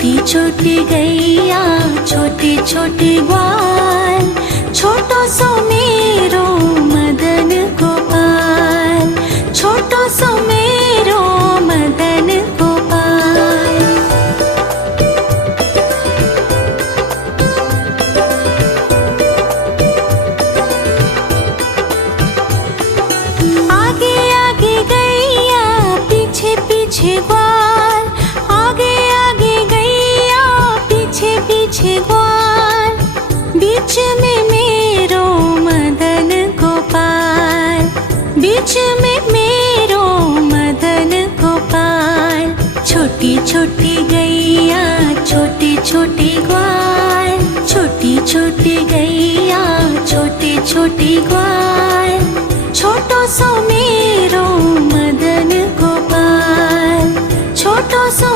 छोटी छोटी गैया छोटे छोटे ग्वाल, छोटो सो मेरो मदन गोपाल, छोटो सो मेरो मदन गोपाल। आगे आगे गैया पीछे पीछे ग्वाल, आगे आगे गैया पीछे पीछे ग्वाल, बीच में मेरो मदन गोपाल, बीच में मेरो मदन गोपाल। छोटी छोटी गैया छोटे छोटे ग्वाल, छोटी छोटी गैया छोटे छोटे ग्वाल, छोटो सो मेरो मदन गोपाल, छोटो सो